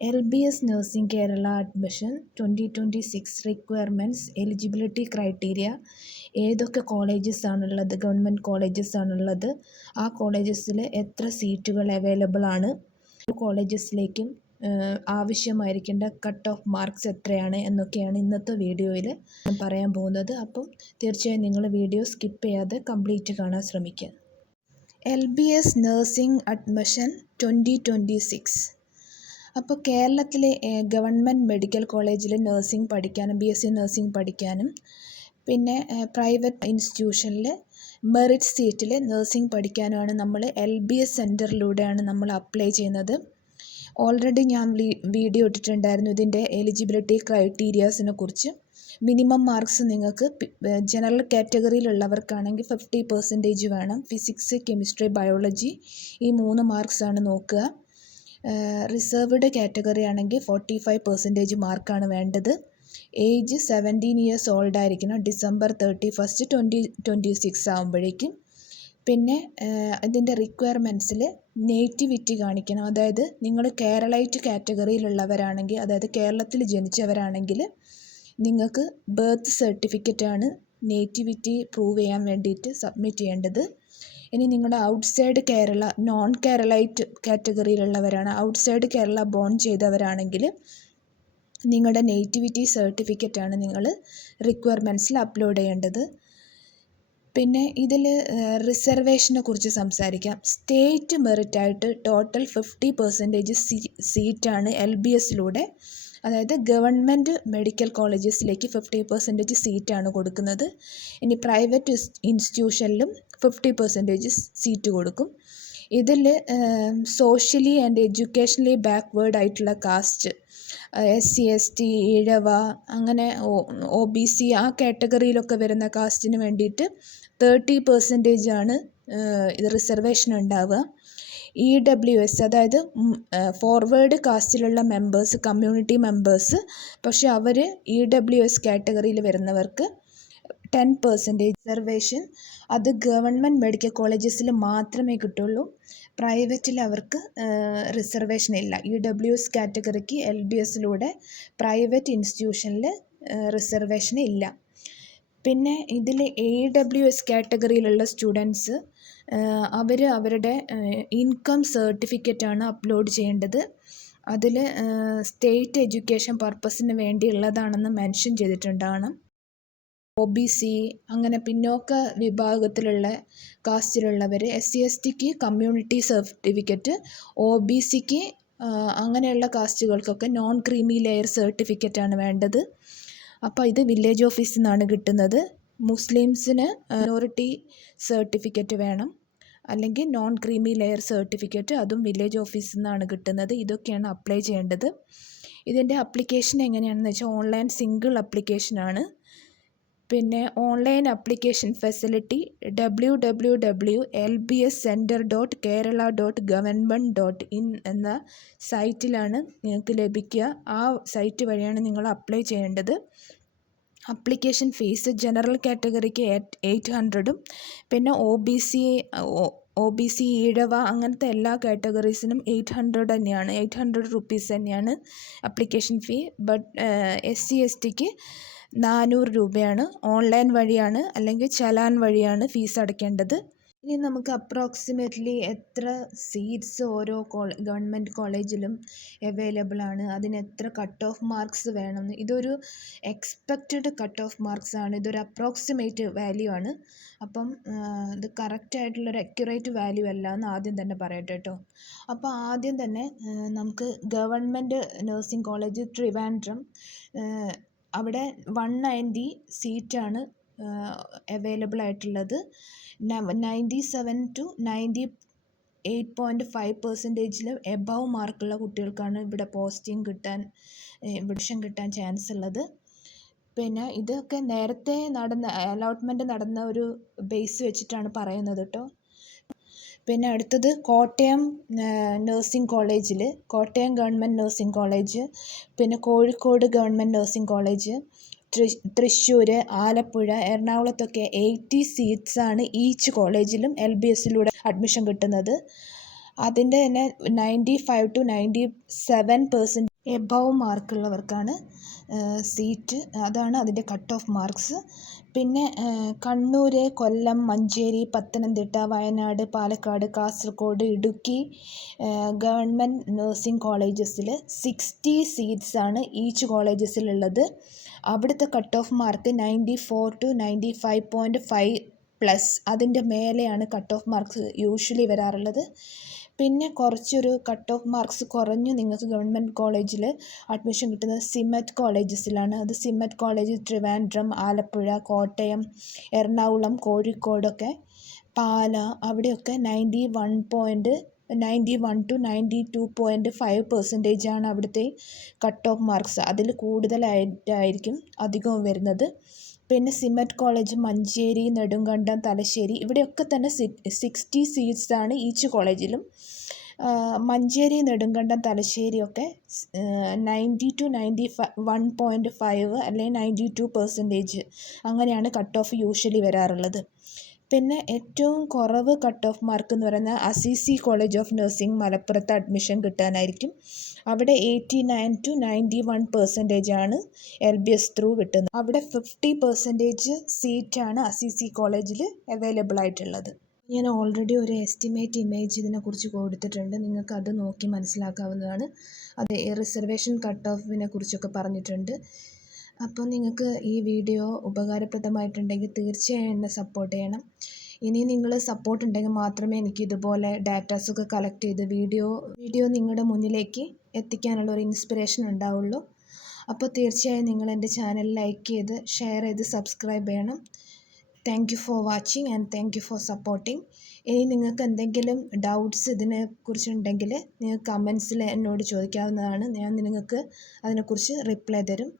LBS Nursing Kerala Admission 2026 Requirements Eligibility Criteria ഏതൊക്കെ colleges ആണുള്ളത്, government colleges ആണുള്ളത്, ആ കോളേജസിൽ എത്ര സീറ്റുകൾ അവൈലബിൾ ആണ്, കോളേജസിലേക്കും ആവശ്യമായിരിക്കേണ്ട കട്ട് ഓഫ് മാർക്സ് എത്രയാണ് എന്നൊക്കെയാണ് ഇന്നത്തെ വീഡിയോയിൽ പറയാൻ പോകുന്നത്. അപ്പം തീർച്ചയായും നിങ്ങൾ വീഡിയോ സ്കിപ്പ് ചെയ്യാതെ കംപ്ലീറ്റ് കാണാൻ ശ്രമിക്കുക. LBS Nursing Admission 2026. അപ്പോൾ കേരളത്തിലെ ഗവൺമെൻറ് മെഡിക്കൽ കോളേജിൽ നഴ്സിംഗ് പഠിക്കാനും BSc നഴ്സിംഗ് പഠിക്കാനും പിന്നെ പ്രൈവറ്റ് ഇൻസ്റ്റിറ്റ്യൂഷനിൽ മെറിറ്റ് സീറ്റിൽ നഴ്സിംഗ് പഠിക്കാനുമാണ് നമ്മൾ LBS സെൻറ്ററിലൂടെയാണ് നമ്മൾ അപ്ലൈ ചെയ്യുന്നത്. ഓൾറെഡി ഞാൻ വീഡിയോ ഇട്ടിട്ടുണ്ടായിരുന്നു ഇതിൻ്റെ എലിജിബിലിറ്റി ക്രൈറ്റീരിയാസിനെ കുറിച്ച്. മിനിമം മാർക്സ് നിങ്ങൾക്ക് ജനറൽ കാറ്റഗറിയിലുള്ളവർക്കാണെങ്കിൽ 50% വേണം. ഫിസിക്സ്, കെമിസ്ട്രി, ബയോളജി ഈ 3 മാർക്സാണ് നോക്കുക. റിസർവ്ഡ് കാറ്റഗറി ആണെങ്കിൽ 45% മാർക്കാണ് വേണ്ടത്. ഏജ് 17 ഇയേഴ്സ് ഓൾഡ് ആയിരിക്കണം December 31, 2026 ആകുമ്പോഴേക്കും. പിന്നെ ഇതിൻ്റെ റിക്വയർമെൻറ്റ്സിൽ നേറ്റിവിറ്റി കാണിക്കണം. അതായത് നിങ്ങൾ കേരളൈറ്റ് കാറ്റഗറിയിലുള്ളവരാണെങ്കിൽ, അതായത് കേരളത്തിൽ ജനിച്ചവരാണെങ്കിൽ നിങ്ങൾക്ക് ബർത്ത് സർട്ടിഫിക്കറ്റാണ് നേറ്റിവിറ്റി പ്രൂവ് ചെയ്യാൻ വേണ്ടിയിട്ട് സബ്മിറ്റ് ചെയ്യേണ്ടത്. ഇനി നിങ്ങളുടെ ഔട്ട്സൈഡ് കേരള, നോൺ കേരളൈറ്റ് കാറ്റഗറിയിലുള്ളവരാണ്, ഔട്ട്സൈഡ് കേരള ബോൺ ചെയ്തവരാണെങ്കിൽ നിങ്ങളുടെ നേറ്റിവിറ്റി സർട്ടിഫിക്കറ്റാണ് നിങ്ങൾ റിക്വയർമെൻറ്റ്സിൽ അപ്ലോഡ് ചെയ്യേണ്ടത്. പിന്നെ ഇതിൽ റിസർവേഷനെ കുറിച്ച് സംസാരിക്കാം. സ്റ്റേറ്റ് മെറിറ്റായിട്ട് ടോട്ടൽ 50% സീറ്റാണ് LBSലൂടെ, അതായത് ഗവൺമെൻറ് മെഡിക്കൽ കോളേജസിലേക്ക് 50% സീറ്റാണ് കൊടുക്കുന്നത്. ഇനി പ്രൈവറ്റ് ഇൻസ്റ്റിറ്റ്യൂഷനിലും 50% സീറ്റ് കൊടുക്കും. ഇതിൽ സോഷ്യലി ആൻഡ് എഡ്യൂക്കേഷണലി ബാക്ക്വേർഡ് ആയിട്ടുള്ള കാസ്റ്റ്, SC ST, ഈഴവ, അങ്ങനെ OBC ആ കാറ്റഗറിയിലൊക്കെ വരുന്ന കാസ്റ്റിന് വേണ്ടിയിട്ട് 30% ആണ് ഇത് റിസർവേഷൻ ഉണ്ടാവുക. EWS അതായത് ഫോർവേഡ് കാസ്റ്റിലുള്ള മെമ്പേഴ്സ്, കമ്മ്യൂണിറ്റി മെമ്പേഴ്സ്, പക്ഷെ അവർ EWS കാറ്റഗറിയിൽ വരുന്നവർക്ക് 10% റിസർവേഷൻ. അത് ഗവൺമെൻറ് മെഡിക്കൽ കോളേജസിൽ മാത്രമേ കിട്ടുള്ളൂ. പ്രൈവറ്റിൽ അവർക്ക് റിസർവേഷൻ ഇല്ല. EWS കാറ്റഗറിക്ക് LBSലൂടെ പ്രൈവറ്റ് ഇൻസ്റ്റിറ്റ്യൂഷനിൽ റിസർവേഷൻ ഇല്ല. പിന്നെ ഇതിൽ AWS കാറ്റഗറിയിലുള്ള സ്റ്റുഡൻസ് അവർ അവരുടെ ഇൻകം സർട്ടിഫിക്കറ്റാണ് അപ്ലോഡ് ചെയ്യേണ്ടത്. അതിൽ സ്റ്റേറ്റ് എഡ്യൂക്കേഷൻ പർപ്പസിന് വേണ്ടിയുള്ളതാണെന്ന് മെൻഷൻ ചെയ്തിട്ടുണ്ടാകണം. OBC അങ്ങനെ പിന്നോക്ക വിഭാഗത്തിലുള്ള കാസ്റ്റിലുള്ളവർ, SC STക്ക് കമ്മ്യൂണിറ്റി സർട്ടിഫിക്കറ്റ്, OBCക്ക് അങ്ങനെയുള്ള കാസ്റ്റുകൾക്കൊക്കെ നോൺ ക്രീമി ലെയർ സർട്ടിഫിക്കറ്റാണ് വേണ്ടത്. അപ്പോൾ ഇത് വില്ലേജ് ഓഫീസിൽ നിന്നാണ് കിട്ടുന്നത്. മുസ്ലിംസിന് മൈനോറിറ്റി സർട്ടിഫിക്കറ്റ് വേണം, അല്ലെങ്കിൽ നോൺ ക്രീമി ലെയർ സർട്ടിഫിക്കറ്റ്, അതും വില്ലേജ് ഓഫീസിൽ നിന്നാണ് കിട്ടുന്നത്. ഇതൊക്കെയാണ് അപ്ലൈ ചെയ്യേണ്ടത്. ഇതിൻ്റെ അപ്ലിക്കേഷൻ എങ്ങനെയാണെന്ന് വെച്ചാൽ ഓൺലൈൻ സിംഗിൾ അപ്ലിക്കേഷനാണ്. പിന്നെ ഓൺലൈൻ അപ്ലിക്കേഷൻ ഫെസിലിറ്റി www.lbscenter.kerala.government.in എന്ന സൈറ്റിലാണ് നിങ്ങൾക്ക് ലഭിക്കുക. ആ സൈറ്റ് വഴിയാണ് നിങ്ങൾ അപ്ലൈ ചെയ്യേണ്ടത്. അപ്ലിക്കേഷൻ ഫീസ് ജനറൽ കാറ്റഗറിക്ക് 800ഉം പിന്നെ OBC ഈഴവ അങ്ങനത്തെ എല്ലാ കാറ്റഗറീസിനും 800 തന്നെയാണ്, 800 റുപ്പീസ് തന്നെയാണ് അപ്ലിക്കേഷൻ ഫീ. ബട്ട് SC STക്ക് 400 രൂപയാണ്. ഓൺലൈൻ വഴിയാണ് അല്ലെങ്കിൽ ചലാൻ വഴിയാണ് ഫീസ് അടയ്ക്കേണ്ടത്. ഇനി നമുക്ക് അപ്രോക്സിമേറ്റ്ലി എത്ര സീറ്റ്സ് ഓരോ ഗവൺമെൻറ് കോളേജിലും അവൈലബിൾ ആണ്, അതിന് എത്ര കട്ട് ഓഫ് മാർക്സ് വേണമെന്ന്, ഇതൊരു എക്സ്പെക്റ്റഡ് കട്ട് ഓഫ് മാർക്സ് ആണ്, ഇതൊരു അപ്രോക്സിമേറ്റ് വാല്യൂ ആണ്. അപ്പം ഇത് കറക്റ്റായിട്ടുള്ളൊരു അക്യുറേറ്റ് വാല്യൂ അല്ല എന്ന് ആദ്യം തന്നെ പറയട്ടെ കേട്ടോ. അപ്പോൾ ആദ്യം തന്നെ നമുക്ക് ഗവൺമെൻറ് നഴ്സിംഗ് കോളേജ് ട്രിവാൻഡ്രം, അവിടെ 190 സീറ്റാണ് അവൈലബിൾ ആയിട്ടുള്ളത്. 97 to 98.5% എബവ് മാർക്കുള്ള കുട്ടികൾക്കാണ് ഇവിടെ പോസ്റ്റിംഗ് കിട്ടാൻ, അഡ്മിഷൻ കിട്ടാൻ ചാൻസ് ഉള്ളത്. പിന്നെ ഇതൊക്കെ നേരത്തെ അലോട്ട്മെൻറ്റ് നടന്ന ഒരു ബേസ് വെച്ചിട്ടാണ് പറയുന്നത് കേട്ടോ. പിന്നെ അടുത്തത് കോട്ടയം നഴ്സിംഗ് കോളേജിൽ, കോട്ടയം ഗവൺമെൻറ് നഴ്സിംഗ് കോളേജ്, പിന്നെ Kozhikode government nursing college, Thrissur, Alappuzha, എറണാകുളത്തൊക്കെ 80 സീറ്റ്സാണ് ഈച്ച് കോളേജിലും LBSലൂടെ അഡ്മിഷൻ കിട്ടുന്നത്. അതിൻ്റെ തന്നെ 95 to 97% എബവ് മാർക്കുള്ളവർക്കാണ് സീറ്റ്. അതാണ് അതിൻ്റെ കട്ട് ഓഫ് മാർക്സ്. പിന്നെ കണ്ണൂർ, കൊല്ലം, മഞ്ചേരി, പത്തനംതിട്ട, വയനാട്, പാലക്കാട്, കാസർഗോഡ്, ഇടുക്കി ഗവൺമെൻറ് നഴ്സിംഗ് കോളേജസിൽ 60 സീറ്റ്സാണ് ഈച്ച് കോളേജസിലുള്ളത്. അവിടുത്തെ കട്ട് ഓഫ് മാർക്ക് 94 to 95.5+, അതിൻ്റെ മേലെയാണ് കട്ട് ഓഫ് മാർക്സ് യൂഷ്വലി വരാറുള്ളത്. പിന്നെ കുറച്ചൊരു കട്ട് ഓഫ് മാർക്സ് കുറഞ്ഞു നിങ്ങൾക്ക് ഗവൺമെൻറ് കോളേജിൽ അഡ്മിഷൻ കിട്ടുന്നത് സിമറ്റ് കോളേജസിലാണ്. അത് സിമറ്റ് കോളേജ് ട്രിവാൻഡ്രം, ആലപ്പുഴ, കോട്ടയം, എറണാകുളം, കോഴിക്കോടൊക്കെ, പാല, അവിടെയൊക്കെ 91 to 92.5% ആണ് അവിടുത്തെ കട്ട് ഓഫ് മാർക്സ്. അതിൽ കൂടുതലായിട്ടായിരിക്കും അധികവും വരുന്നത്. പിന്നെ സിമറ്റ് കോളേജ് മഞ്ചേരി, നെടുങ്കണ്ടം, തലശ്ശേരി, ഇവിടെയൊക്കെ തന്നെ 60 സീറ്റ്സാണ് ഈച്ച് കോളേജിലും. മഞ്ചേരി, നെടുങ്കണ്ടം, തലശ്ശേരിയൊക്കെ 90 to 91.5 അല്ലെങ്കിൽ 92% അങ്ങനെയാണ് കട്ട് ഓഫ് യൂഷ്വലി വരാറുള്ളത്. പിന്നെ ഏറ്റവും കുറവ് കട്ട് ഓഫ് മാർക്ക് എന്ന് പറയുന്നത് അസീസി കോളേജ് ഓഫ് നഴ്സിംഗ് മലപ്പുറത്ത് അഡ്മിഷൻ കിട്ടാനായിരിക്കും. അവിടെ 89 to 91% ആണ് LBS ത്രൂ കിട്ടുന്നത്. അവിടെ 50% സീറ്റാണ് അസീസി കോളേജിൽ അവൈലബിൾ ആയിട്ടുള്ളത്. ഞാൻ ഓൾറെഡി ഒരു എസ്റ്റിമേറ്റ് ഇമേജ് ഇതിനെക്കുറിച്ച് കൊടുത്തിട്ടുണ്ട്, നിങ്ങൾക്ക് അത് നോക്കി മനസ്സിലാക്കാവുന്നതാണ്. അത് റിസർവേഷൻ കട്ട് ഓഫിനെ കുറിച്ചൊക്കെ പറഞ്ഞിട്ടുണ്ട്. അപ്പോൾ നിങ്ങൾക്ക് ഈ വീഡിയോ ഉപകാരപ്രദമായിട്ടുണ്ടെങ്കിൽ തീർച്ചയായും എന്നെ സപ്പോർട്ട് ചെയ്യണം. ഇനി നിങ്ങൾ സപ്പോർട്ട് ഉണ്ടെങ്കിൽ മാത്രമേ എനിക്ക് ഇതുപോലെ ഡാറ്റാസൊക്കെ കളക്ട് ചെയ്ത് വീഡിയോ നിങ്ങളുടെ മുന്നിലേക്ക് എത്തിക്കാനുള്ള ഒരു ഇൻസ്പിറേഷൻ ഉണ്ടാവുള്ളൂ. അപ്പോൾ തീർച്ചയായും നിങ്ങൾ എൻ്റെ ചാനൽ ലൈക്ക് ചെയ്ത് ഷെയർ ചെയ്ത് സബ്സ്ക്രൈബ് ചെയ്യണം. Thank you for watching and thank you for supporting. ഇനി നിങ്ങൾക്ക് എന്തെങ്കിലും ഡൗട്ട്സ് ഇതിനെക്കുറിച്ചുണ്ടെങ്കിൽ നിങ്ങൾക്ക് കമൻസിൽ എന്നോട് ചോദിക്കാവുന്നതാണ്. ഞാൻ നിങ്ങൾക്ക് അതിനെക്കുറിച്ച് റിപ്ലൈ തരും.